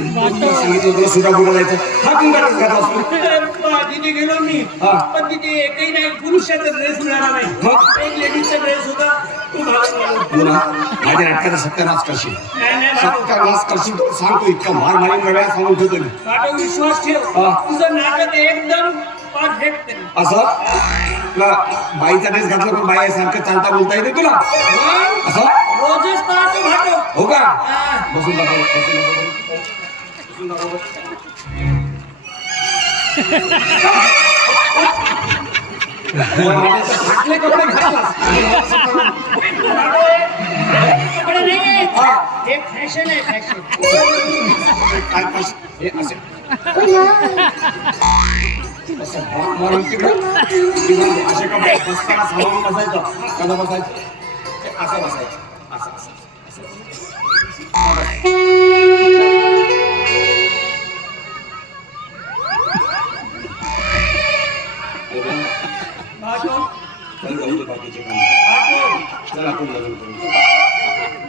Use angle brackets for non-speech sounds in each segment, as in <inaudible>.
सांगितलं तुला सुद्धा जायचं हा कुंभारच असतो? तिथे गेलो मी. हा. पण तिथे एकही नाही पुरुषाचा ड्रेस मिळाला नाही? एक लेडीजचा ड्रेस होता. तू माझ्या नाटकाचा सत्यानाश करशील. नाही नाही भाटो. सत्यानाश करशील तो सांगतो इतका मार वेळा सांगून ठेवतो मी. विश्वास ठेव. हा. तुझं नाटक एकदम परफेक्ट आहे असं? तुला बाईचा ड्रेस घातला पण बाई सारखं चालता बोलता येते तुला? मग? असं? रोजच पाहतो भाटो. हो का? हा. बसून बसून दाखव बसून दाखव फाटले कपडे फॅशन आहे फॅशन हे असे असं तिकडं असे कपडे बसताना सामावून बसायचं कसं बसायचं असं बसायचं असं असं. भाटो चल जाऊ दे बाकीचे काम भाटो चल आपण लग्न करू.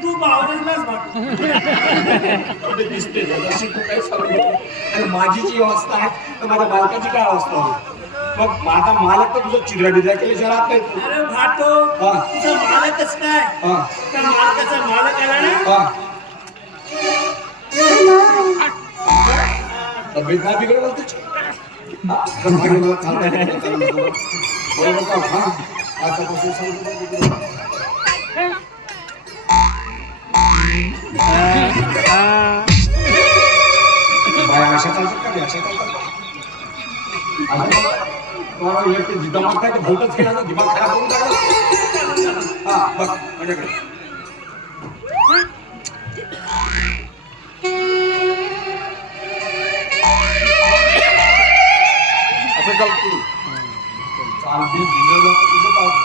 तू बावरलाच भाटो कुठे दिसते जशी तू काही सांगू नको. आणि माझी जी अवस्था आहे तर माझ्या मालकाची काय अवस्था होती? मग माझा मालक तर तुझं चिद्रा बिद्रा केल्याशिवाय राहत नाही. अरे भाटो. तुझा मालकच काय? त्या मालकाचा मालक आला ना? तब्येत नाही बिघडत का तुझी? बरोबर का? आतापासून का एक दिमाग काय ते भोटच केलं दिमाग खराब हा, बघ, माझ्याकडे. असं चालतो. चालतील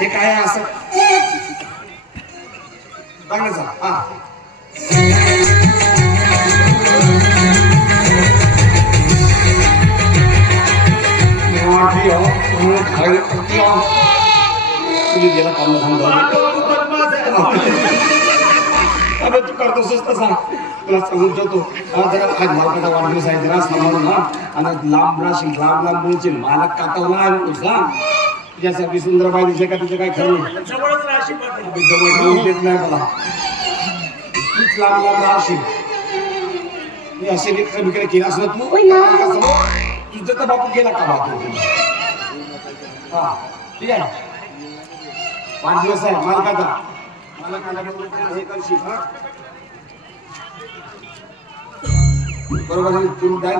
हे काय आहे असं? चांगलं जा हा. गेला तू बदमाश आहे सांग. तुला सांगून ठेवतो. जरा आज मालकाचा वाढदिवस आहे जरा सांभाळून हा. आणि लांब राशील लांब लांब बोलशील. मालक कातवला आहे म्हणून हा तुझ्यासारखी सुंदर बाई दिसले का तुझं काय खरं नाही? जवळ ठेवून देत नाही मला. तूच लांब लांब मी असे लेकर बिकडे केला असं तू तुझं तर बापू गेला का बापू? हा ठीक आहे. वाढदिवस आहे मालकाचा मालकाला बरोबर त्याला हे करशील हा? बरोबर आहे, तू काय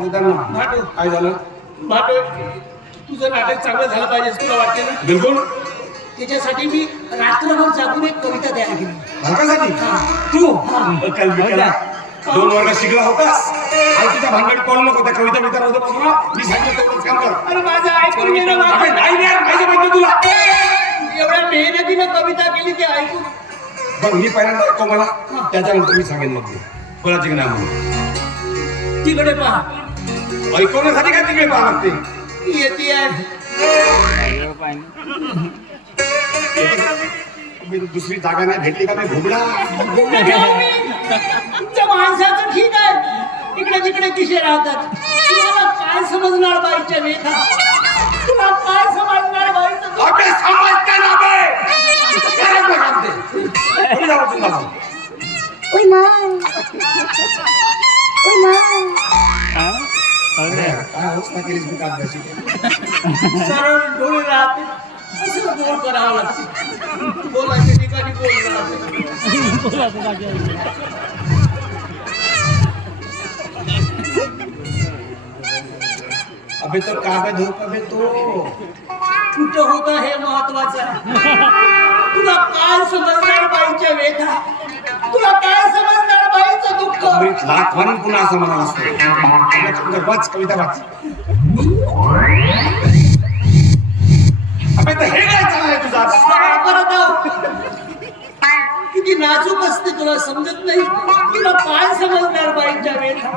काय झालं? तुझं नाटक चांगलं झालं पाहिजे तुला वाटते ना? बिलकुल. त्याच्यासाठी मी रात्रभर जागून एक कविता तयार केली तू? कल बिकाला दोन वर्ग शिकला होतास आणि तुझ्या भानगडीत पडू नको त्या कविता बिता पडू ना मी सांगितलं तेवढंच काम कर. अरे माझं ऐकून घे ना बाबा. नाही नाही यार, पाहिजे पाहिजे तुला. एवढ्या मेहनतीनं कविता केली ते ऐकून. बघ मी पहिल्यांदा ऐकतो मला त्याच्यानंतर मी सांगेन मग. मी. कोणाची नाही म्हणून? तिकडे पहा. ऐकवण्यासाठी काय तिकडे पाहा लागते येते आहे मी दुसरी जागा नाही भेटली का मी घुबडा तुमच्या माणसाचं ठीक आहे. इकडे तिकडे किशे राहतात. तुम्हाला काय समजणार बाईच्या वेथा तुला काय समजणार बाईचं? अबे समजते ना बे. खरंच सांगते जावं काय अवस्था केलीस मी कागदाची? सरळ डोळे राहते. असं गोल करावं लागतं? बोलायच्या ठिकाणी बोल राहते. अबे तो कागद हो अबे तो. कुठं होतं हे महत्वाचं? तुला काय समजणार बाईच्या वेदना तुला काय दुःख अमृत लाख म्हणून पुन्हा असं म्हणाल असतं वाच कविता वाच. अबे तर हे काय चाललंय तुझं. किती नाजूक असते तुला समजत नाही? तुला काय समजणार बाईच्या वेदना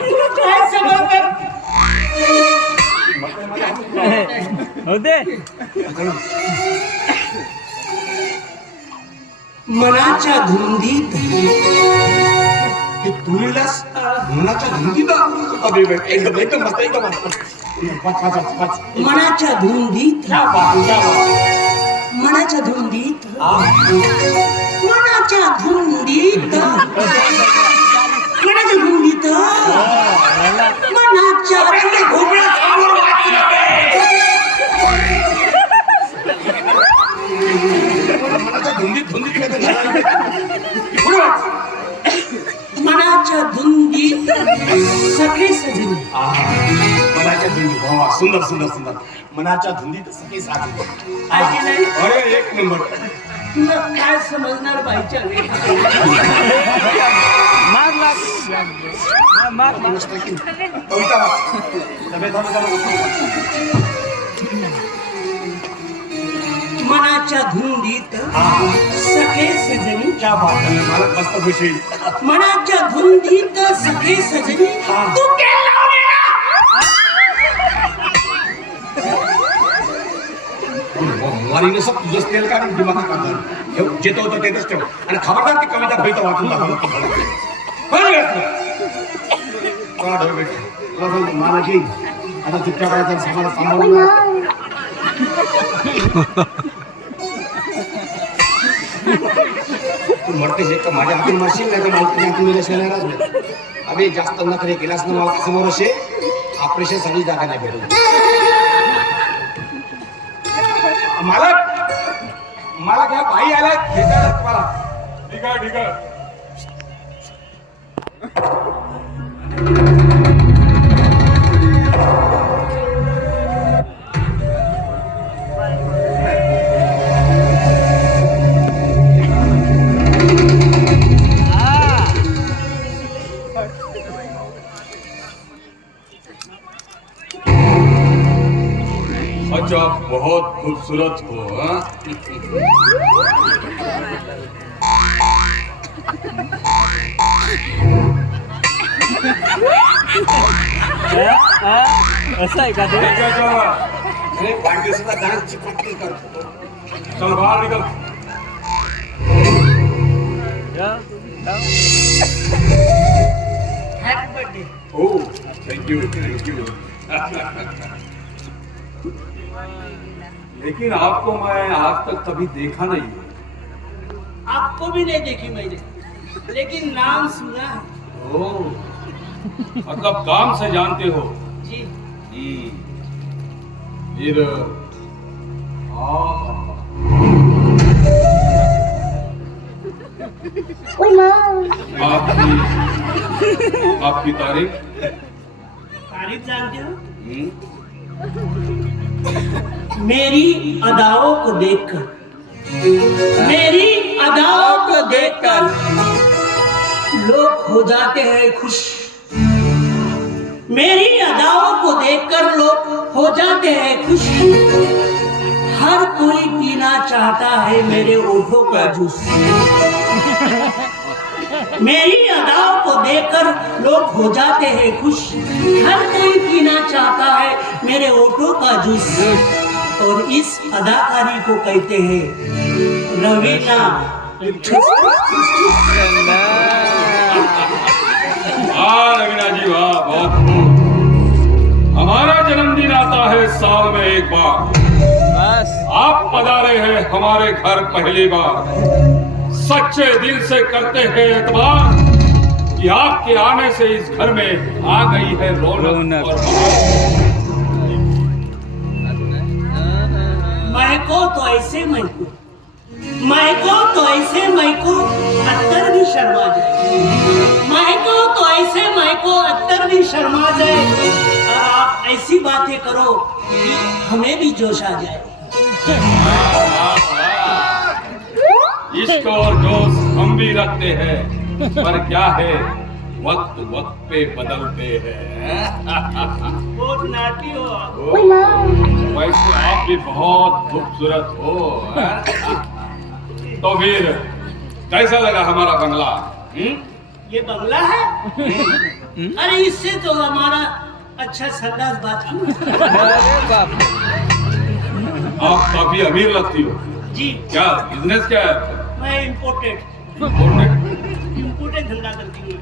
तुला काय समजणार? होते. मनाच्या धुंदीत लिहिलास मनाच्या धुंदीत अबे बे, एकदम एकदम मस्त एकदम मस्त. वाच वाच वाच वाच मनाच्या धुंदीत. मनाच्या धुंदीत. मनाच्या धुंदीत. <laughs> सुंदर सुंदर सुंदर मनाच्या धुंदीत सगळे साधी आहे नाही अरे एक नंबर तुला काय समजणार बाईच्या मार लाग मार मार कविता मनाच्या धुंदीत सखे सजनी क्या बात मला मस्त खुशी मनाच्या धुंदीत सखे सजनी तू तेल वारीने सब तुझं तेल काढून दिमाग काढतात हे जेत होतं तेच ठेव. आणि खबरदार ती कविता कविता वाचून दाखवत मला घे आता चुपच्या काढायचं समाला ओय सांभाळून म्हणतेस माझ्या हातून मरशील नाही तर मला तुझ्या हातून नाही अबे जास्त नखरे केलास ना मला समोर असे. ऑपरेशनसाठी जागा नाही भेटत मला मला काय बाई आला भेटायला मला ठीक आहे ठीक आहे अच्छा बहुत खूबसूरत हो? हाँ? असं आहे का ते? क्या चल. रहा अरे वाढदिवसाचा डान्स चिपटली करतो चल बाहर निकल हॅपी बर्थडे ओ थैंक यू थैंक यू लेकिन आपको मैं आज तक कभी देखा नहीं है। आपको भी नहीं देखी मैंने। लेकिन नाम सुना है। ओ मतलब काम से जानते हो? जी। हम्म। फिर आपकी आपकी तारीफ तारीफ जानते हो? हम्म? मेरी अदाओं को देखकर, मेरी अदाओं को देखकर लोग हो जाते हैं खुश। मेरी अदाओं को देखकर लोग हो जाते हैं खुश। हर कोई पीना चाहता है मेरे ओठों का जूस। मेरी अदाओं को देखकर लोग हो जाते हैं खुश। हर कोई पीना चाहता है मेरे ओटो का जूस। और इस अदाकारी को कहते हैं रवीना। रवीना जी वाह बहुत हमारा जन्मदिन आता है साल में एक बार। बस। आप पधारे हैं हमारे घर पहली बार। सच्चे दिल से करते हैं एतबार कि आपके आने से इस घर में आ गई है रौनक। महको तो ऐसे महको। महको तो ऐसे महको अत्तर भी शर्मा जाए। महको तो ऐसे महको अत्तर भी शर्मा जाए। और आप ऐसी बातें करो कि हमें भी जोश आ जाए। इश्क और जोश हम भी रखते हैं पर क्या है वक्त वक्त पे बदलते हैं। बहुत नाटी हो। वैसे आप भी बहुत खूबसूरत हो तो फिर कैसा लगा हमारा बंगला? हम्म? ये बंगला है? अरे इससे तो हमारा अच्छा संदास बात बाप आप काफ़ी अमीर लगती हो। जी। क्या बिज़नेस क्या है? मैं इम्पोर्टेड इम्पोर्टेड धंधा करती हूँ।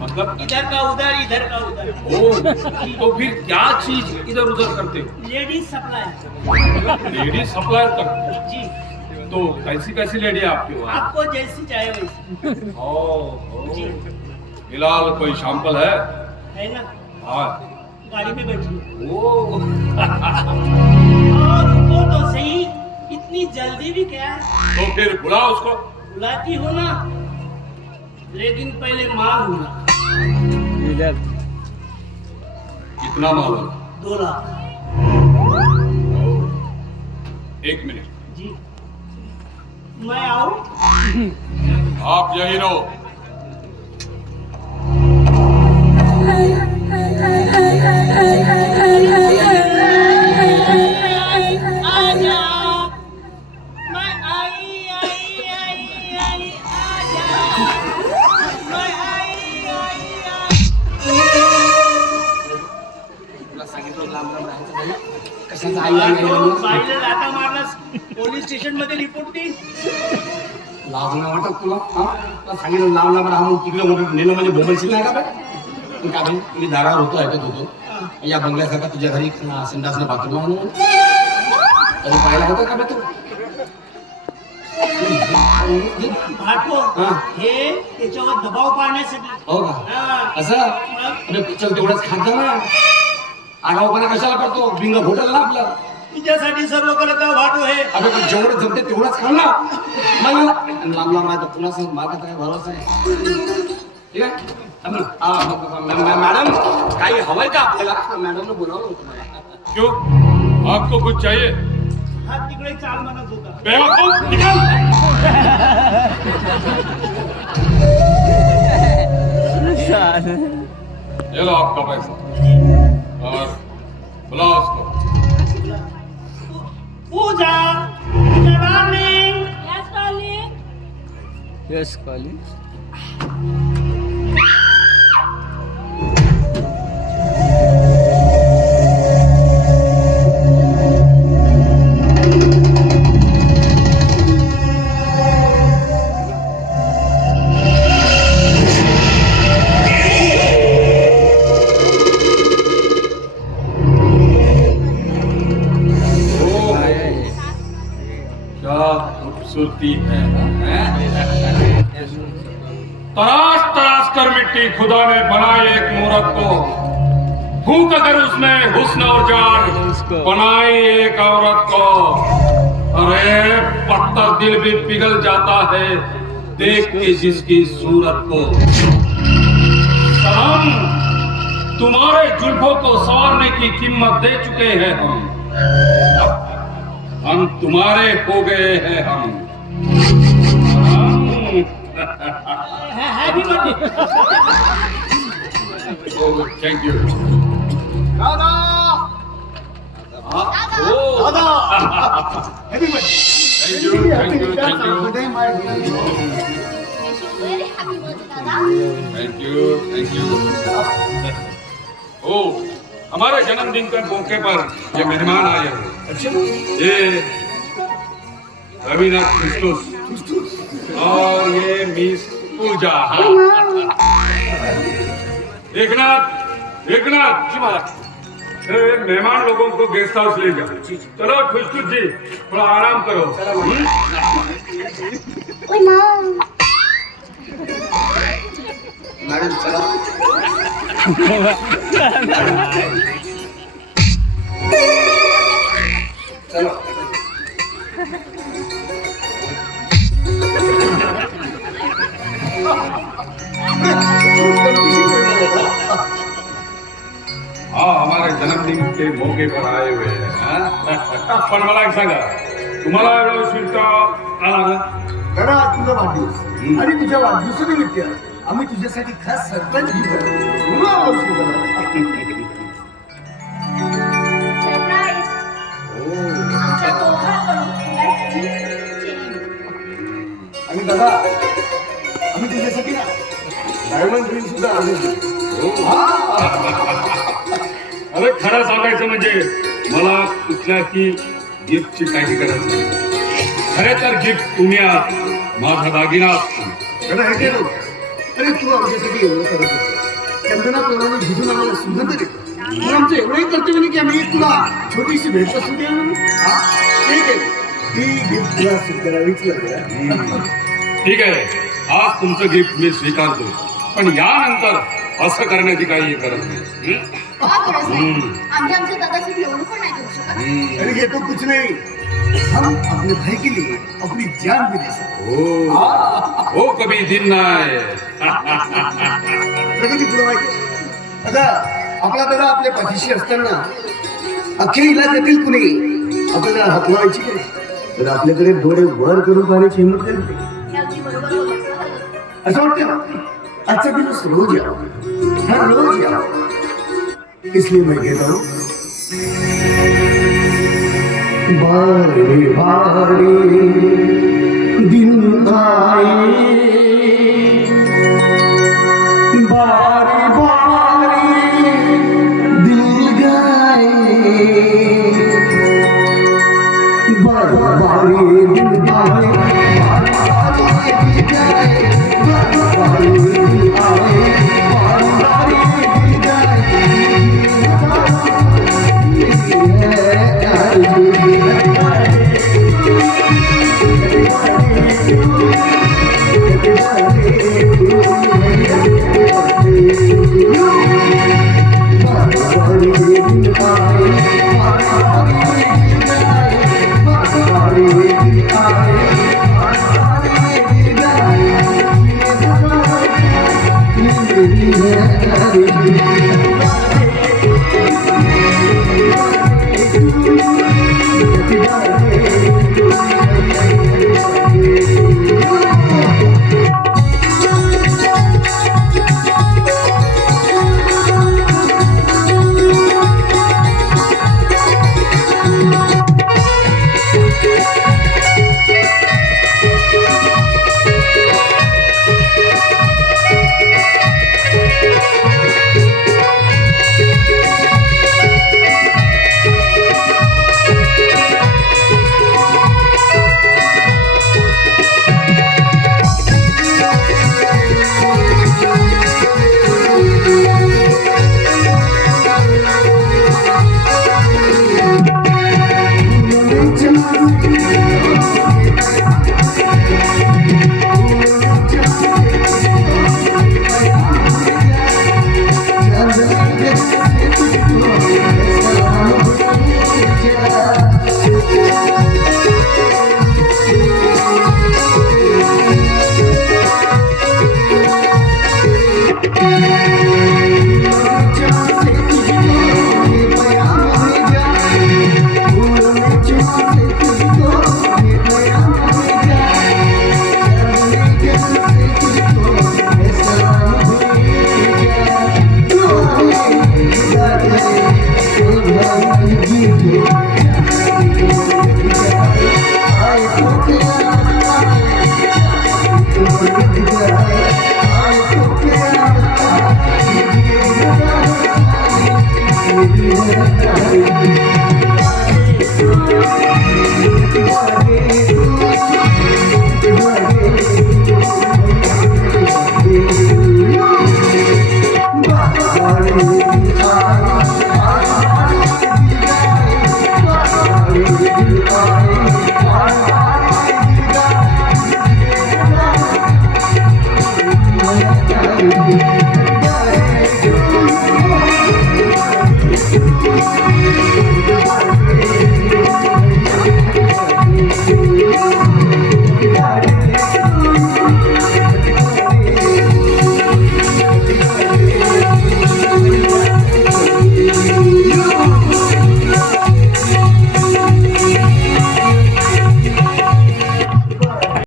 मतलब? इधर का उधर इधर का उधर। ओ तो फिर क्या चीज़ इधर उधर करते हो? लेडीज़ सप्लाई लेडी सप्लायर करते जी। तो कैसी कैसी लेडी आपके वहाँ आपको जैसी चाहे वैसी। ओ, ओ। जी। फ़िलहाल कोई सैंपल है? है ना? हाँ। गाड़ी में बैठिए ओ। <laughs> और रुको तो सही इतनी जल्दी भी क्या है तो फिर बुला उसको बुलाती हो ना लेकिन पहले माल होना इधर कितना मालूम दो लाख एक मिनट जी मैं आऊँ आप यही रहो आजा कशाचं आई आई आई आई? बाईला लाथा मारलास. पोलीस स्टेशनमध्ये रिपोर्ट देईन लाज नाही वाटत तुला? हा? तुला सांगितलं लांब लांब राहा म्हणून तिकडे मोठं नेलं म्हणजे बोंबलशील नाही का पण का बे मी दारावर होतो ऐकत होतो. या बंगल्यासारखा तुझ्या घरी संडासनं बाथरूम म्हणून. कधी पाहिला होता का बे तू? भाटो हा. हे त्याच्यावर दबाव पाडण्यासाठी. हो का? हा. असं? अरे चल तेवढंच खात जा ना. आगाऊपणा कशाला करतो? बिंग होटल ना आपलं. तुझ्यासाठी सर्व करत भाटो हे अबे पण जेवढं जमते तेवढंच खा ना. मला लांब लांब राहतो पुन्हा सांग मला काय भरोसा आहे. ठीक आहे? मॅडम काही हवंय का आपल्याला? मॅडमने बोलावलं होतं मला. क्यों? आपको कुछ चाहिए? हा तिकडे चाल म्हणत होता. बेवकूफ निकल! <laughs> ये लो आपका पैसा। और बुलाओ उसको पूजा Yes. यस कॉलिंग के जिसकी सूरत को। सलाम तुम्हारे जुल्फों को सवारने की कीमत दे चुके हैं हम। हम तुम्हारे हो गए हैं हम। थैंक यू दादा। Thank you thank you thank you Very happy birthday, Dada. Thank you thank you ओ हमारे जन्मदिन के मौके पर ये मेहमान आए हैं। ये रवीनाथ क्रिस्टोस और ये मिस पूजा। एकनाथ एकनाथ। जी महाराज। ये मेहमान लोगों को गेस्ट हाउस ले जाओ। चलो खुशखुश। जी थोड़ा आराम करो। Oi, mom. मॅडम चला. चलो. हाँ हमारे जन्मदिन के मौके पर आए हुए हैं <laughs> पण मला एक सांगा तुम्हाला एवढा उशीर का ना? आज तुझा वाढदिवस. आणि तुझ्या वाढदिवसानिमित्त आम्ही तुझ्यासाठी खास सरप्राईज ही. आणि दादा आम्ही तुझ्यासाठी ना डायमंड रिंग सुद्धा आणली अरे खरं सांगायचं म्हणजे मला कुठल्याही गिफ्टची काही गरज नाही. खरे तर गिफ्ट तुम्ही आहात माझा दागिना हे अरे तू आमच्यासाठी एवढं करत होता चंदनाप्रमाणे झिजून आम्हाला सुगंध देतो पण आमचं एवढंही कर्तव्य नाही की आम्ही एक तुला छोटीशी भेट असू. हा? ही गिफ्ट तुला स्वीकारावीच लागेल हा. ठीक आहे आज तुमचं गिफ्ट मी स्वीकारतो पण यानंतर असं करण्याची काही गरज नाही हं? नाही? हम्म. आम्ही आमच्या दादासाठी एवढं पण नाही करू शकत हं. अरे ये तो कुछ नहीं हम अपने भाई के लिए अपनी जान भी दे सकते हो। हो। कभी दिन नाही हैं प्रगती तुला माहिती? आता आपला दादा आपल्या पाठीशी असताना अख्ख्या इलाक्यातील कुणी आपल्याला हात लावायची नाही तर आपल्याकडे डोळे वर करून पाहण्याची हिंमत. हे. असं वाटतं आजचा दिवस रोज यावा हर रोज यावा इसलिए मैं कहता हूँ बारे बारे दिन आए